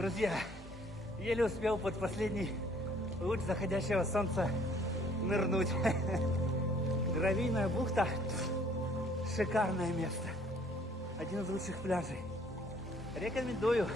Друзья, еле успел под последний луч заходящего солнца нырнуть. Гравийная бухта. Шикарное место. Один из лучших пляжей. Рекомендую.